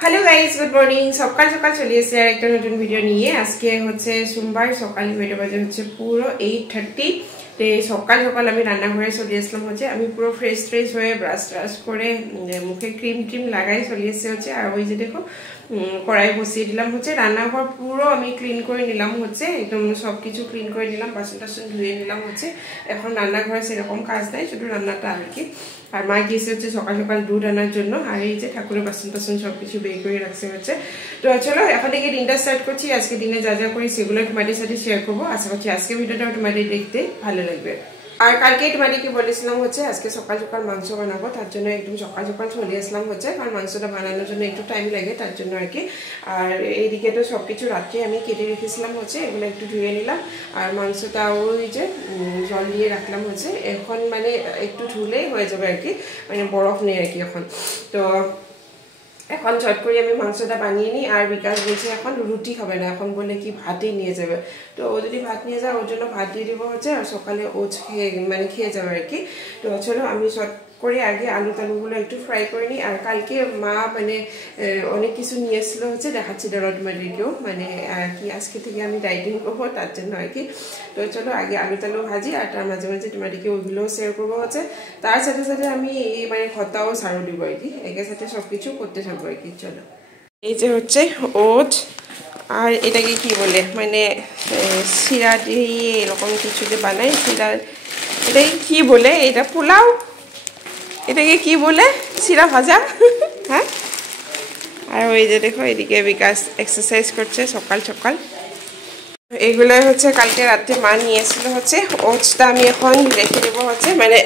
Hello guys good morning सकाल सकाल चले एসে আরেকটা নতুন ভিডিও নিয়ে আজকে হচ্ছে সোমবার সকাল বেটে বাজে হচ্ছে পুরো 8:30 তে সকাল সকাল আমি রান্না ঘরে চলে আসলাম হচ্ছে আমি পুরো ফ্রেশ হয়ে ব্রাশ করে মুখে ক্রিম লাগাই চলে এসে হচ্ছে আর ওই যে দেখো কড়াই বসিয়ে দিলাম হচ্ছে রান্নাঘর পুরো আমি ক্লিন করে নিলাম হচ্ছে একদম সবকিছু ক্লিন করে নিলাম বাসন টাসন ধুয়ে নিলাম হচ্ছে এখন রান্নাঘরে সেরকম কাজ নাই শুধু রান্নাটা আর কি আর মা গিয়েছে হচ্ছে সকাল সকাল দুধ আনার জন্য আর এই যে ঠাকুরের বাসন টাসন সবকিছু বের করে রাখছে হচ্ছে তো চলো এখন থেকে দিনটা স্টার্ট করছি আজকে দিনে যা যা করি সেগুলো তোমাদের সাথে শেয়ার করবো আশা করছি আজকে ভিডিওটা তোমাদের দেখতে ভালো লাগবে আর কালকে তোমাদেরকে বলেছিলাম হচ্ছে আজকে সকাল সকাল মাংস বানাবো তার জন্য একদম সকাল সকাল চলে আসলাম হচ্ছে কারণ মাংসটা বানানোর জন্য একটু টাইম লাগে তার জন্য আর কি আর এইদিকে তো সবকিছু রাত্রে আমি কেটে রেখেছিলাম হচ্ছে এগুলো একটু ধুয়ে নিলাম আর মাংসটা ওই যে জল দিয়ে রাখলাম হচ্ছে এখন মানে একটু ধুলেই হয়ে যাবে আর কি মানে বরফ নেই আর কি এখন তো এখন চট করে আমি মাংসটা বানিয়ে নিই আর বিকাশ বলছে এখন রুটি খাবে না এখন বলে কি ভাতই নিয়ে যাবে তো ও যদি ভাত নিয়ে যায় ওর জন্য ভাত দিয়ে দেবো হচ্ছে আর সকালে ওটস খেয়ে যাবে আর কি তো চলো আমি চট করে আগে আলু টালুগুলো একটু ফ্রাই করে নিই আর কালকে মা মানে অনেক কিছু নিয়ে এসেছিলো হচ্ছে দেখাচ্ছিল তোমাদেরকেও মানে কি আজকে থেকে আমি ডাইটিং করবো তার জন্য আর কি তো চলো আগে আলু টালু ভাজি আর তার মাঝে মাঝে তোমাদেরকে ওইগুলোও শেয়ার করবো হচ্ছে তার সাথে সাথে আমি এই মানে খত্তাও সারও দিব আর কি একের সাথে সব কিছু করতে থাকবো আর কি চলো এই যে হচ্ছে ওটস আর এটাকে কি বলে মানে শিরা দিয়ে এরকম কিছু যে বানাই শিরা এটাকে কি বলে এটা পোলাও এটাকে কি বলে শিরা ভাজা হ্যাঁ আর ওই যে দেখো এদিকে বিকাশ এক্সারসাইজ করছে সকাল সকাল এগুলো হচ্ছে কালকে রাতে মা নিয়ে এসেছিল হচ্ছে ওটসটা আমি এখন রেখে দেবো হচ্ছে মানে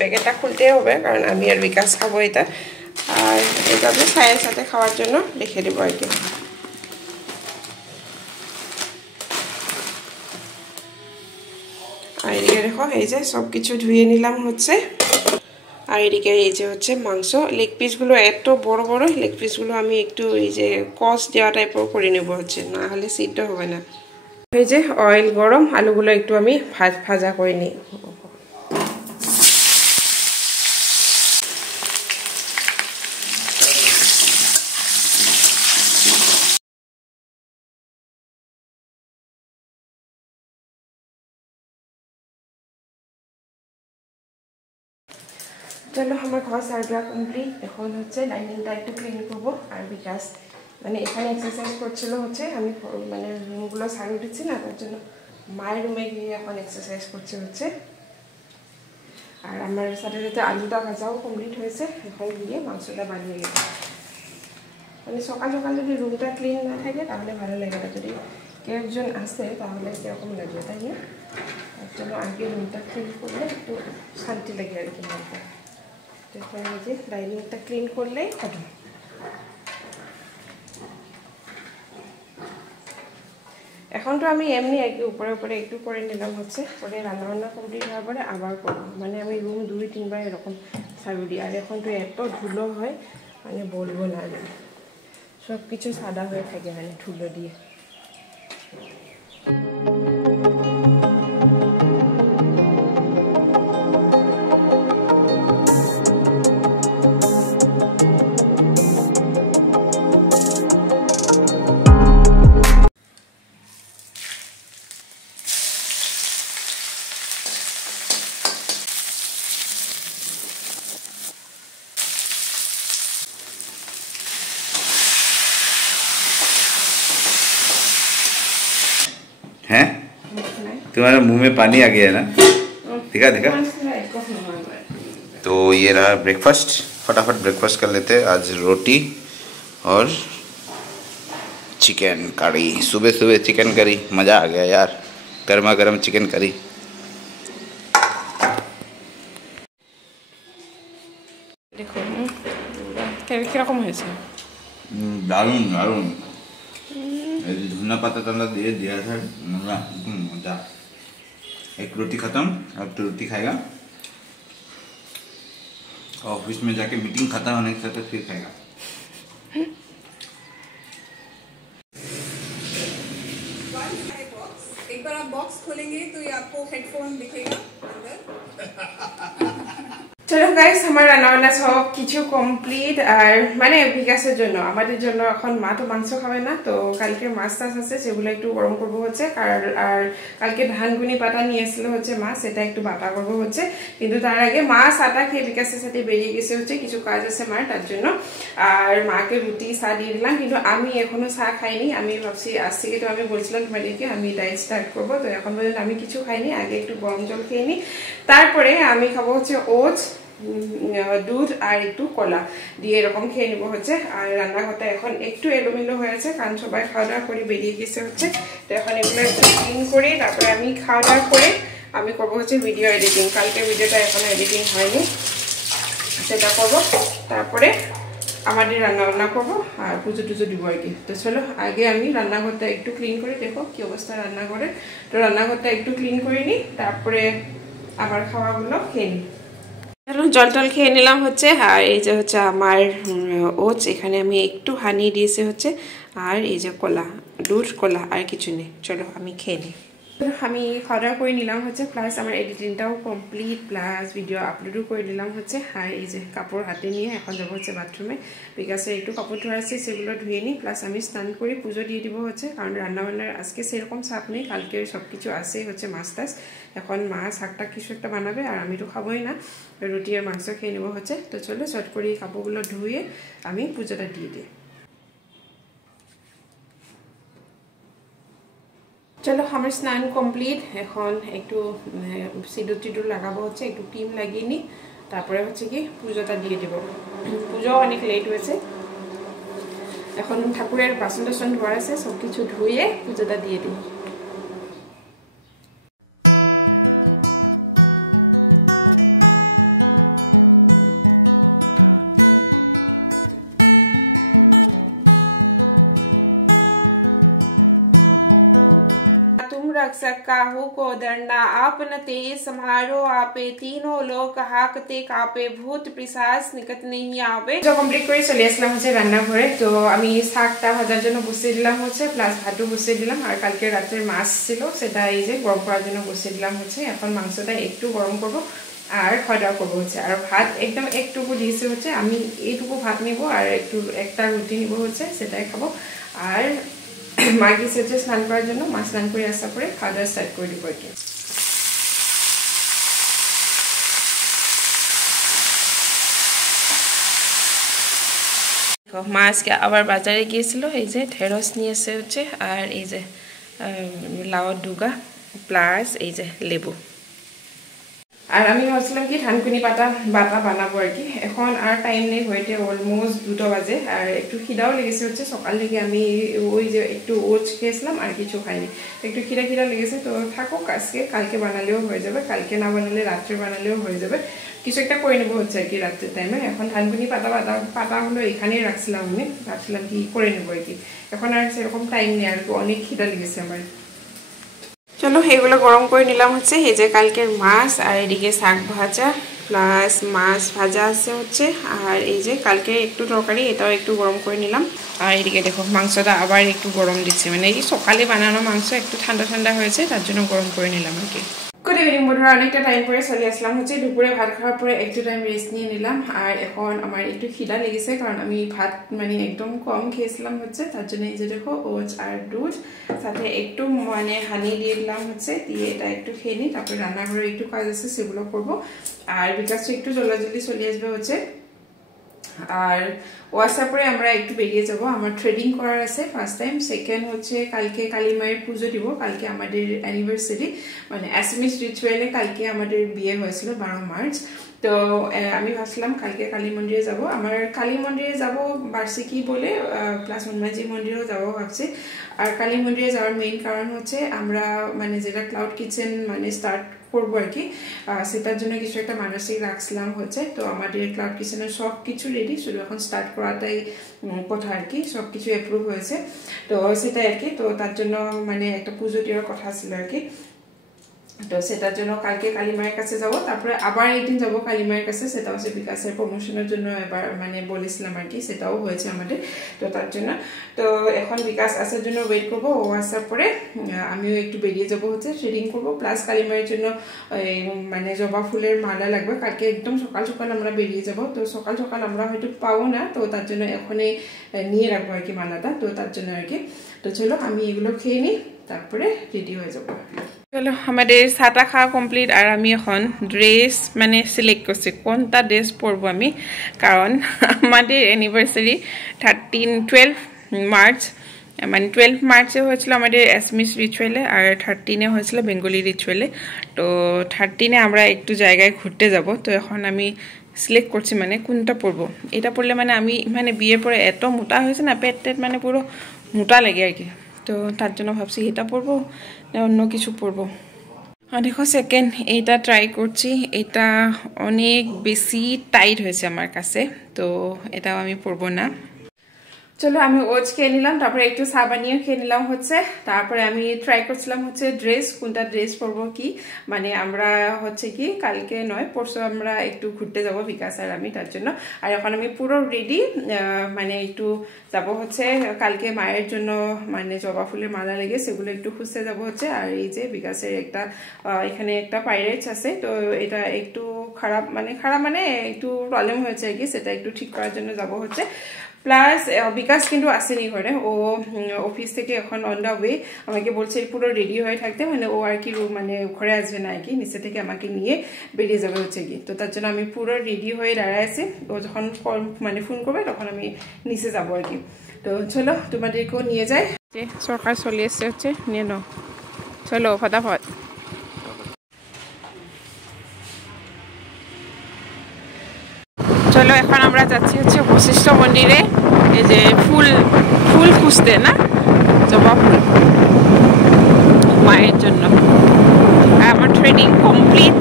প্যাকেটটা খুলতে হবে কারণ আমি আর বিকাশ খাবো এটা আর এটা আমি চায়ের সাথে খাওয়ার জন্য রেখে দেবো আর কি আর এদিকে দেখো এই যে সব কিছু ধুয়ে নিলাম হচ্ছে আর এদিকে এই যে হচ্ছে মাংস লেগ পিসগুলো এত বড় বড় লেগ পিসগুলো আমি একটু এই যে কষ দেওয়া টাইপের করে নেব হচ্ছে না হলে সিদ্ধ হবে না এই যে অয়েল গরম আলুগুলো একটু আমি ভাজা করে নিই চলো আমার ঘর সার্ভা কমপ্লিট এখন হচ্ছে ডাইনিংটা একটু ক্লিন করবো আর বিকাশ মানে এখানে এক্সারসাইজ করছিল হচ্ছে আমি মানে রুমগুলো সারি দিচ্ছি না তার জন্য মায়ের রুমে গিয়ে এখন এক্সারসাইজ করছে হচ্ছে আর আমার সাথে সাথে আলুটা ভাজাও কমপ্লিট হয়েছে এখন গিয়ে মাংসটা বানিয়ে গেছে মানে সকাল সকাল যদি রুমটা ক্লিন না থাকে তাহলে ভালো লাগে না যদি কেউ একজন আসে তাহলে কীরকম লাগবে তাই না তার জন্য আগে রুমটা ক্লিন করলে একটু শান্তি লাগে আর কি বলতে দেখো এই যে ডাইনিংটা ক্লিন করলেই খতম এখন তো আমি এমনি আর কি উপরে একটু করে নিলাম হচ্ছে পরে রান্নাবান্না কমপ্লিট হওয়ার পরে আবার করবো মানে আমি রুম 2-3 বার এরকম সারি দিই আর এখন তো এত ধুলো হয় মানে বলবো না আমি সব কিছু সাদা হয়ে থাকে মানে ধুলো দিয়ে हैं तुम्हारे मुंह में पानी आ गया है ना दिखा तो ये रहा ब्रेकफास्ट फटाफट ब्रेकफास्ट कर लेते हैं आज रोटी और चिकन करी सुबह सुबह चिकन करी मज़ा आ गया यार गर्मा गर्म चिकन करी দেখো কিরকম হয়েছে দারুণ দারুণ धनिया पत्ता तो धीरे दिया था मजा एक रोटी खत्म अब तो रोटी खाएगा ऑफिस में जाके मीटिंग खत्म होने के साथ फिर खाएगा एक बार आप बॉक्स खोलेंगे तो ये आपको हेडफोन दिखेगा अंदर চলো গাইস, আমার রান্নাবান্না সব কিছু কমপ্লিট। আর মানে বিকাশের জন্য, আমাদের জন্য এখন মা তো মাংস খাবে না, তো কালকে মাছ টাছ আছে সেগুলো একটু গরম করবো হচ্ছে। আর কালকে ধানগুনি পাতা নিয়ে এসেছিল হচ্ছে মা, সেটা একটু বাটা করবো হচ্ছে। কিন্তু তার আগে মা সাটা খেয়ে বিকাশের সাথে বেরিয়ে গেছে হচ্ছে, কিছু কাজ আছে মার, তার জন্য। আর মাকে রুটি চা দিয়ে দিলাম, কিন্তু আমি এখনো চা খাইনি। আমি ভাবছি আজ থেকে, তো আমি বলছিলাম তোমাদেরকে আমি ডায়েট স্টার্ট করবো, তো এখন পর্যন্ত আমি কিছু খাইনি। আগে একটু গরম জল খেয়ে নিই, তারপরে আমি খাবো হচ্ছে ওটস, দুধ আর একটু কলা দিয়ে এরকম খেয়ে নেবো হচ্ছে। আর রান্নাঘরটা এখন একটু এলোমেলো হয়েছে, কারণ সবাই খাওয়া দাওয়া করে বেরিয়ে গেছে হচ্ছে। তো এখন এগুলো একটু ক্লিন করি, তারপরে আমি খাওয়া দাওয়া করে আমি করবো হচ্ছে ভিডিও এডিটিং। কালকে ভিডিওটা এখনো এডিটিং হয়নি, সেটা করবো। তারপরে আমাদের রান্না করবো আর পুজো টুজো দিব আর কি। তো চলো আগে আমি রান্নাঘরটা একটু ক্লিন করি। দেখো কি অবস্থা রান্নাঘরে, তো রান্নাঘরটা একটু ক্লিন করে নিই, তারপরে আবার খাওয়াগুলো খেয়ে নিই। জল টল খেয়ে নিলাম হচ্ছে। আর এই যে হচ্ছে আমার ওটস, এখানে আমি একটু হানি দিয়েছি হচ্ছে। আর এই যে কলা, দুধ কলা, আর কিছু নেই। চলো আমি খেয়ে নিই। আমি খাওয়া দাওয়া করে নিলাম হচ্ছে, প্লাস আমার এডিটিংটাও কমপ্লিট, প্লাস ভিডিও আপলোডও করে নিলাম হচ্ছে। আর এই যে কাপড় হাতে নিয়ে এখন যাবো হচ্ছে বাথরুমে। বিকাশে একটু কাপড় ধোয়া আছে, সেগুলো ধুয়ে নিই, প্লাস আমি স্নান করে পুজো দিয়ে দিব হচ্ছে। কারণ রান্নাবান্নার আজকে সেরকম চাপ নেই, কালকে সব কিছু আসেই হচ্ছে মাছ টাছ। এখন মা শাকটা কিছু একটা বানাবে, আর আমি তো খাবোই না, রুটি আর মাংস খেয়ে নেবো হচ্ছে। তো চলো চট করে কাপড়গুলো ধুয়ে আমি পুজোটা দিয়ে দিই। চলো আমার স্নান কমপ্লিট, এখন একটু সিঁদুর টিঁদুর লাগাবো হচ্ছে, একটু ক্রিম লাগিয়ে নিই, তারপরে হচ্ছে কি পুজোটা দিয়ে দেবো। পুজো অনেক লেট হয়েছে, এখন ঠাকুরের বাসন টাসন ধোয়া আছে, সব কিছু ধুয়ে পুজোটা দিয়ে দিই। तुम रक्षक काहू को डरना, आपन तेज समारो आपे, तीनों लोक हाकते कापे, भूत पिशाच निकट नहीं आवे। তো কমপ্লিট করে চলে আসলাম হচ্ছে রান্নাঘরে। তো আমি শাকটা ভাজার জন্য বসিয়ে দিলাম হচ্ছে, প্লাস ভাতও বসিয়ে দিলাম। আর কালকে রাতের মাছ ছিল, সেটা এই যে গরম করার জন্য বসিয়ে দিলাম হচ্ছে। এখন মাংসটা একটু গরম করব আর খাওয়া দাওয়া করবো হচ্ছে। আর ভাত একদম একটুকু দিয়েছে হচ্ছে, আমি এইটুকু ভাত নিব আর একটা রুটি নিব হচ্ছে, সেটাই খাবো। আর মা গেছে হচ্ছে স্নান করার জন্য, মা স্নান করে আসার পরে খাওয়া দাওয়া স্টার্ট করে দিব আর কি। মা আজকে আবার বাজারে গিয়েছিল, এই যে ঢেঁড়স নিয়ে এসে হচ্ছে, আর এই যে লাউর ডুগা, প্লাস এই যে লেবু। আর আমি ভাবছিলাম কি ধানকুনি বাটা বানাবো আর কি। এখন আর টাইম নেই, হয়েছে অলমোস্ট 2টা বাজে। আর একটু খিদাও লেগেছে হচ্ছে, সকাল থেকে আমি ওই যে একটু ওটস খেয়েছিলাম আর কিছু খাইনি, একটু খিদা লেগেছে। তো থাকুক, কালকে বানালেও হয়ে যাবে, কালকে না বানালে রাত্রে বানালেও হয়ে যাবে, কিছু একটা করে নেবো হচ্ছে আর কি রাত্রের টাইমে। এখন ধানকুনি পাতা হলো এখানেই রাখছিলাম, আমি ভাবছিলাম কি করে নেবো আর কি। এখন আর সেরকম টাইম নেই, আর অনেক খিদা লেগেছে আমার। চলো এগুলো গরম করে নিলাম হচ্ছে। এই যে কালকের মাছ, আর এদিকে শাক ভাজা প্লাস মাছ ভাজা আছে হচ্ছে। আর এই যে কালকে একটু তরকারি, এটাও একটু গরম করে নিলাম। আর এদিকে দেখো মাংসটা আবার একটু গরম দিচ্ছে, মানে এই সকালে বানানো মাংস একটু ঠান্ডা হয়েছে, তার জন্য গরম করে নিলাম আর কি। গুড ইভিনিং বন্ধুরা, অনেকটা টাইম পরে চলে আসলাম হচ্ছে। দুপুরে ভাত খাওয়ার পরে একটু টাইম রেস্ট নিয়ে নিলাম। আর এখন আমার একটু খিদা লেগেছে, কারণ আমি ভাত মানে একদম কম খেয়েছিলাম হচ্ছে, তার জন্য এই যে দেখো ওটস আর দুধ সাথে একটু মানে হানি দিয়ে দিলাম হচ্ছে, দিয়ে এটা একটু খেয়ে নিই। তারপরে রান্নাঘরে একটু কাজ আছে, সেগুলো করবো। আর বিকাশ একটু জলদি চলে আসবে হচ্ছে। আর ও আসার পরে আমরা একটু বেরিয়ে যাব, আমার ট্রেডিং করার আছে ফার্স্ট টাইম। সেকেন্ড হচ্ছে কালকে কালী মায়ের পুজো দিব, কালকে আমাদের অ্যানিভার্সারি, মানে অ্যাসামিস রিচুয়ালে কালকে আমাদের বিয়ে হয়েছিল 12 মার্চ। তো আমি ভাবছিলাম কালকে কালী মন্দিরে যাব, আমার কালী মন্দিরে যাব বার্ষিকী বলে, প্লাস হনুমানজি মন্দিরেও যাবো ভাবছি। আর কালী মন্দিরে যাওয়ার মেইন কারণ হচ্ছে আমরা মানে যেটা ক্লাউড কিচেন মানে স্টার্ট করবো আর কি, সেটার জন্য কিছু একটা মানসিক রাখছিলাম হচ্ছে। তো আমাদের ক্লাউড কিচেনের সব কিছু রেডি, শুধু এখন স্টার্ট করাটাই কথা আর কি, সব কিছু অ্যাপ্রুভ হয়েছে। তো সেটাই আর কি, তো তার জন্য মানে একটা পুজো দেওয়ার কথা ছিল আর কি। তো সেটার জন্য কালকে কালীমায়ের কাছে যাব, তারপরে আবার একদিন যাব কালীমায়ের কাছে, সেটা হচ্ছে বিকাশের প্রমোশনের জন্য এবার মানে বলেছিলাম আর কি, সেটাও হয়েছে আমাদের। তো তার জন্য তো এখন বিকাশ আসার জন্য ওয়েট করবো, ও আসার পরে আমিও একটু বেরিয়ে যাব, হচ্ছে থ্রেডিং করবো, প্লাস কালীমায়ের জন্য মানে জবা ফুলের মালা লাগবে। কালকে একদম সকাল সকাল আমরা বেরিয়ে যাব, তো সকাল সকাল আমরা হয়তো পাবো না, তো তার জন্য এখনই নিয়ে রাখবো আর কি মালাটা, তো তার জন্য আর কি। তো চলো আমি এগুলো খেয়ে নিই, তারপরে রেডি হয়ে যাবো। চলো আমাদের চাটা খাওয়া কমপ্লিট, আর আমি এখন ড্রেস মানে সিলেক্ট করছি কোনটা ড্রেস পরবো আমি, কারণ আমাদের অ্যানিভার্সারি 12 মার্চ, মানে 12 মার্চে হয়েছিল আমাদের অ্যাসমিস রিচুয়ালে, আর 13-এ হয়েছিল বেঙ্গলি রিচুয়ালে। তো 13-এ আমরা একটু জায়গায় ঘুরতে যাব, তো এখন আমি সিলেক্ট করছি মানে কোনটা পরবো। এটা পরলে মানে আমি মানে বিয়ের পরে এত মোটা হয়েছে না, পেট টেট মানে পুরো মোটা লাগে আর কি, তো তার জন্য ভাবছি এটা পরবো না অন্য কিছু পরবো। দেখো সেকেন্ড এইটা ট্রাই করছি, এটা অনেক বেশি টাইট হয়েছে আমার কাছে, তো এটাও আমি পরবো না। চলো আমি ওজ খেয়ে নিলাম, তারপরে একটু চা বানিয়ে খেয়ে নিলাম হচ্ছে, তারপরে আমি ট্রাই করছিলাম হচ্ছে ড্রেস, কোনটা ড্রেস পরবো কি, মানে আমরা হচ্ছে কি কালকে নয় পরশু আমরা একটু ঘুরতে যাব বিকাশ আর আমি, তার জন্য। আর এখন আমি পুরো রেডি, মানে একটু যাব হচ্ছে কালকে মায়ের জন্য মানে জবা ফুলের মালা লেগে সেগুলো একটু খুঁজতে যাব হচ্ছে। আর এই যে বিকাশের একটা এখানে একটা পাইরেটস আছে, তো এটা একটু খারাপ মানে একটু প্রবলেম হয়েছে আর কি, সেটা একটু ঠিক করার জন্য যাব হচ্ছে। প্লাস বিকাশ কিন্তু আসেনি ঘরে, ও অফিস থেকে এখন অন দ্য ওয়ে, আমাকে বলছে পুরো রেডি হয়ে থাকতে, মানে ও আর কি মানে ঘরে আসবে না আর কি, নিচে থেকে আমাকে নিয়ে বেরিয়ে যাবে হচ্ছে কি। তো তার জন্য আমি পুরো রেডি হয়ে দাঁড়ায় আছি, ও যখন মানে ফোন করবে তখন আমি নিচে যাবো আর কি। তো চলো তোমাদেরকেও নিয়ে যাই, যে সরকার চলে এসছে হচ্ছে, নিয়ে নাও চলো ফটাফট। চলো এখন আমরা যাচ্ছি হচ্ছে বশিষ্ঠ মন্দিরে, এই যে ফুল খুঁজতে না, জবা ফুল মায়ের জন্য। আর আমার ট্রেনিং কমপ্লিট,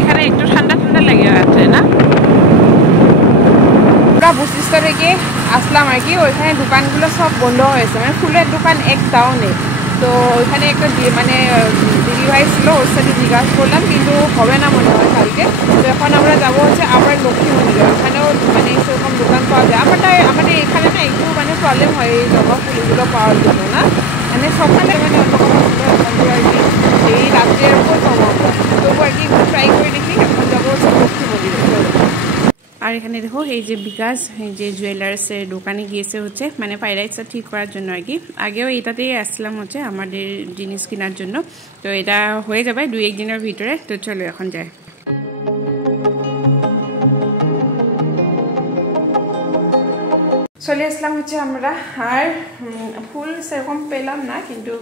এখানে একটু ঠান্ডা ঠান্ডা লাগে আছে না। আমরা বশিষ্ঠ থেকে আসলাম আর কি, ওইখানে দোকানগুলো সব বন্ধ হয়েছে, মানে ফুলের দোকান একটাও নেই। তো ওইখানে একটা মানে দিদি ভাই ছিল, ওর সাথে জিজ্ঞাসা করলাম, কিন্তু হবে না মনে হয় কালকে। তো এখন আমরা যাবো হচ্ছে আবার লক্ষ্মী মন্দিরে, ওখানেও মানে সেরকম দোকান পাওয়া যায়। আমাদের এখানে না একটু মানে প্রবলেম হয় এই জবা ফুলগুলো পাওয়ার জন্য না, মানে সকালে মানে অন্য কোনো ফুলের আর কি এই রাত্রের উপর পাবো, তবু আর কি একটু ট্রাই করে দেখি। এখন যাবো হচ্ছে লক্ষ্মী মন্দিরে। আর এখানে দেখো এই যে বিকাশ এই যে জুয়েলার্সের দোকানে গিয়েছে হচ্ছে মানে পাইরাইটসটা ঠিক করার জন্য আর কি। আগেও এটাতেই আসলাম হচ্ছে আমাদের জিনিস কেনার জন্য, তো এটা হয়ে যাবে 2-1 দিনের ভিতরে। তো চলো এখন যাই। চলে আসলাম হচ্ছে আমরা, আর ফুল সেরকম পেলাম না, কিন্তু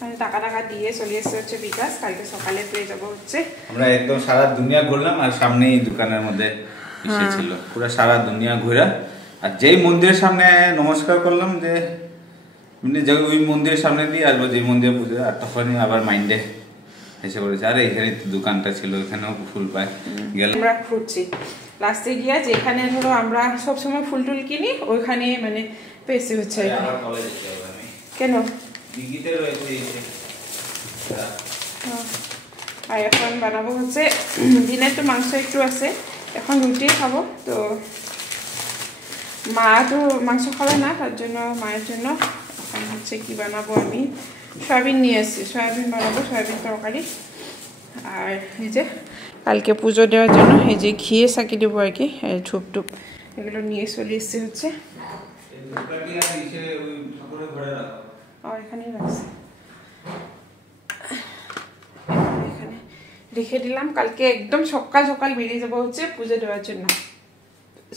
মানে টাকা দিয়ে চলে এসে হচ্ছে বিকাশ, কালকে সকালে পেয়ে যাবো হচ্ছে। আমরা একদম সারা দুনিয়া ঘুরলাম, আর সামনেই দোকানের মধ্যে ছিল পুরো সারা দুনিয়া ঘোরা। আর যেই মন্দিরের সামনে নমস্কার করলাম, যে মানে ওই মন্দিরের সামনে দিয়ে আসবো যে মন্দিরে পুজো, আর তখনই আবার মাইন্ডে এসে করেছে আরে এখানে দোকানটা ছিল, এখানেও ফুল পায়। আমরা ঘুরছি লাস্টে গিয়া, যেখানে ধরো আমরা সবসময় ফুল টুল কিনি ওইখানে মানে পেয়েছি হচ্ছে। কেন আর এখন বানাবো হচ্ছে, দিনের তো মাংস একটু আছে, এখন রুটি খাবো। তো মা তো মাংস খাবে না, তার জন্য মায়ের জন্য এখন হচ্ছে কি বানাবো, আমি সয়াবিন নিয়ে এসেছি, সয়াবিন বানাবো, সয়াবিন তরকারি। আর এই যে কালকে পুজো দেওয়ার জন্য এই যে ঘিয়ে সাকি দেবো আর কি, ধূপ টুপ এগুলো নিয়ে চলে এসছে হচ্ছে। এখানেই রাখছি, এখানে রেখে দিলাম। কালকে একদম সকাল সকাল বেরিয়ে যাবো হচ্ছে পুজো দেওয়ার জন্য।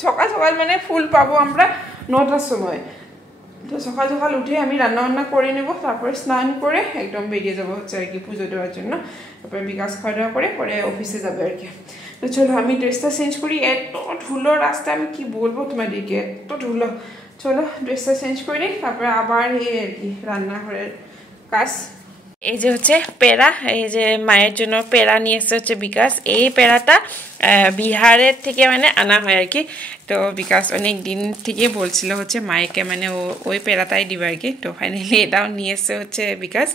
সকাল সকাল মানে ফুল পাবো আমরা 9টার সময়, তো সকাল সকাল উঠে আমি রান্নাবান্না করে নেবো, তারপরে স্নান করে একদম বেরিয়ে যাবো হচ্ছে আর কি পুজো দেওয়ার জন্য। তারপরে বিকাশ খাওয়া দাওয়া করে পরে অফিসে যাবে আর কি। তো চলো আমি ড্রেসটা চেঞ্জ করি, এত ধুলো রাস্তা আমি কি বলবো তোমাদেরকে, এত ধুলো। চলো ড্রেসটা চেঞ্জ করে নিই, তারপরে আবার এই আর কি রান্নাঘরের কাজ। এই যে হচ্ছে পেড়া, এই যে মায়ের জন্য পেড়া নিয়ে এসছে হচ্ছে বিকাশ। এই পেড়াটা বিহারের থেকে মানে আনা হয় আর কি। তো বিকাশ অনেক দিন থেকে বলছিল হচ্ছে মায়েকে মানে ওই পেড়াটাই দিবে আর কি। তো ফাইনালি এটাও নিয়ে এসছে হচ্ছে বিকাশ।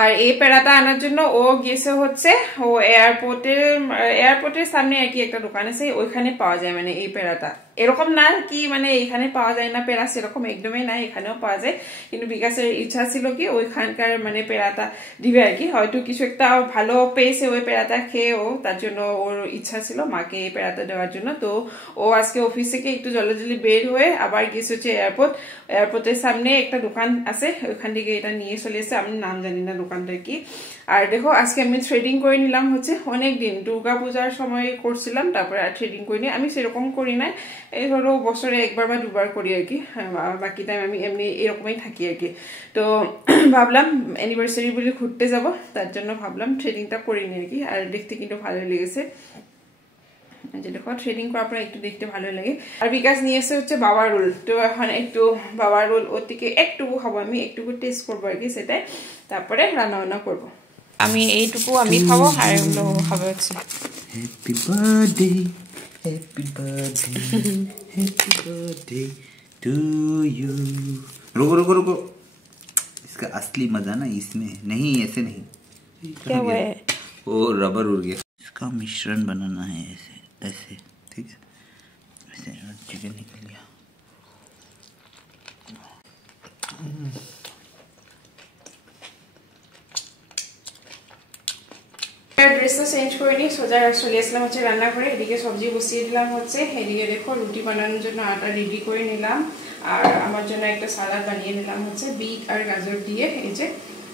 আর এই পেড়াটা আনার জন্য ও গেছে হচ্ছে ও এয়ারপোর্টের সামনে আর কি একটা দোকান আছে, ওইখানে পাওয়া যায় মানে এই পেড়াটা। এরকম না কি মানে এখানে পাওয়া যায় না পেড়া, সেরকম একদমই নাই, এখানেও পাওয়া যায়। কিন্তু বিকাশের ইচ্ছা ছিল কি ওইখানকার মানে পেড়াটা দিবে আর কি, হয়তো কিছু একটা ভালো পেয়েছে ওই পেড়াটা খেয়েও, তার জন্য ওর ইচ্ছা ছিল মাকে এই পেড়াটা দেওয়ার জন্য। তো ও আজকে অফিস থেকে একটু জলদি বের হয়ে আবার গেছে হচ্ছে এয়ারপোর্টের সামনে একটা দোকান আছে, ওইখান থেকে এটা নিয়ে চলে এসে, আমি নাম জানি না দোকানটার কি। আর দেখো আজকে আমি থ্রেডিং করে নিলাম হচ্ছে, অনেকদিন দুর্গা পূজার সময় করছিলাম, তারপরে আর থ্রেডিং করিনি। আমি সেরকম করি না, এই ধরো বছরে একবার বা দুবার করি আর কি, বাকি টাইম আমি এমনি এরকমই থাকি আর কি। তো ভাবলাম অ্যানিভার্সারি বলে ঘুরতে যাব, তার জন্য ভাবলাম থ্রেডিংটা করিনি আর কি। আর দেখতে কিন্তু ভালো লেগেছে, যে দেখো থ্রেডিং করার পর একটু দেখতে ভালো লাগে। আর বিকাশ নিয়ে এসে হচ্ছে বাবা রোল, তো এখন একটু বাবা রোল ওর থেকে একটুকু খাবো, আমি একটুকু টেস্ট করবো আর কি, সেটাই তারপরে রান্না বান্না করবো। আমি এইটুকু আমি খাবো আর এগুলো খাবে হচ্ছে। Happy birthday happy birthday happy birthday to you. रुको रुको रुको, इसका असली मजा ना इसमें नहीं, ऐसे नहीं। क्या हुआ है? वो रबर उड़ गया। इसका मिश्रण बनाना है ऐसे ऐसे, ठीक है, ऐसे चिकन निकल गया। ড্রেসটা চেঞ্জ করে নিই, সোজা চলে আসলাম হচ্ছে রান্নাঘরে। এদিকে সবজি বসিয়ে দিলাম হচ্ছে, এদিকে দেখো রুটি বানানোর জন্য আটা রেডি করে নিলাম, আর আমার জন্য একটা সালাদ বানিয়ে নিলাম হচ্ছে বিট আর গাজর দিয়ে, এই যে।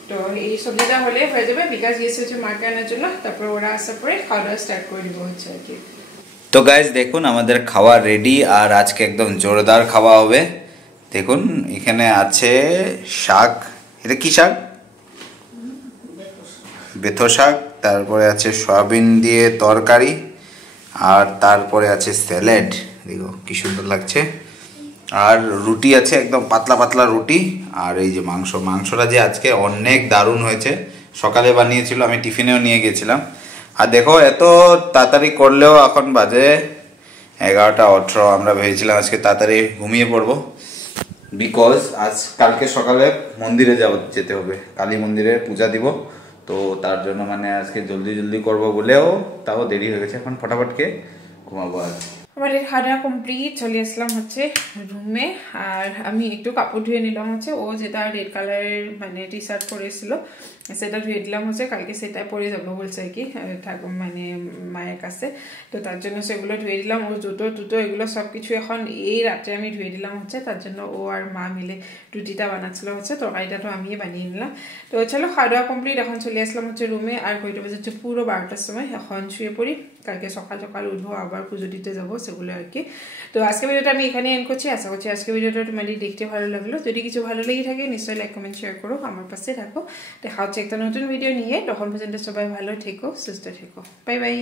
তো এই সবজিটা হলে হয়ে যাবে। বিকাশ গিয়েছে হচ্ছে মাকে আনার জন্য, তারপর ওরা আসার পরে খাওয়া দাওয়া স্টার্ট করে দিব হচ্ছে আর কি। তো গাইজ দেখুন আমাদের খাওয়া রেডি, আর আজকে একদম জোরদার খাওয়া হবে। দেখুন এখানে আছে শাক, এটা কি শাক? বেথো শাক। তারপরে আছে সয়াবিন দিয়ে তরকারি, আর তারপরে আছে স্যালাড, দেখো কি সুন্দর লাগছে। আর রুটি আছে, একদম পাতলা পাতলা রুটি। আর এই যে মাংসটা যে আজকে অনেক দারুণ হয়েছে, সকালে বানিয়েছিল, আমি টিফিনেও নিয়ে গেছিলাম। আর দেখো এত তাড়াতাড়ি করলেও এখন বাজে 11:18। আমরা ভেবেছিলাম আজকে তাড়াতাড়ি ঘুমিয়ে পড়বো, বিকজ কালকে সকালে মন্দিরে যেতে হবে, কালী মন্দিরে পূজা দিব। তো তার জন্য মানে আজকে জলদি করবো বলেও তাও দেরি হয়ে গেছে, এখন ফটাফটকে ঘুমাবো। আর আমাদের খাওয়া কমপ্লিট, চলে আসলাম হচ্ছে রুমে। আর আমি একটু কাপড় ধুয়ে নিলাম হচ্ছে, ও যেটা রেড কালারের মানে টি শার্ট পরেছিল সেটা ধুয়ে দিলাম হচ্ছে, কালকে সেটা পরে যাবো বলছে আর কি মানে মায়ের কাছে। তো তার জন্য সেগুলো ধুয়ে দিলাম, ওর জুতো এগুলো সব কিছু এখন এই রাত্রে আমি ধুয়ে দিলাম হচ্ছে। তার জন্য ও আর মা মিলে রুটিটা বানাচ্ছিল হচ্ছে, তরকারিটা তো আমি বানিয়ে নিলাম। তো চলো খাওয়া দাওয়া কমপ্লিট, এখন চলে আসলাম হচ্ছে রুমে। আর কয়টা বাজে হচ্ছে পুরো 12টার সময়, এখন শুয়ে পড়ি, কালকে সকাল উঠবো, আবার পুজো দিতে যাবো, সেগুলো আর কি। তো আজকে ভিডিওটা আমি এখানে এন্ড করছি, আশা করছি আজকে ভিডিওটা তোমাদের দেখতে ভালো লাগলো। যদি কিছু ভালো লেগে থাকে নিশ্চয়ই লাইক কমেন্ট শেয়ার করো, আমার পাশে থাকো। দেখা হচ্ছে একটা নতুন ভিডিও নিয়ে, তখন পর্যন্ত সবাই ভালো থেকো, সুস্থ থেকো, বাই বাই।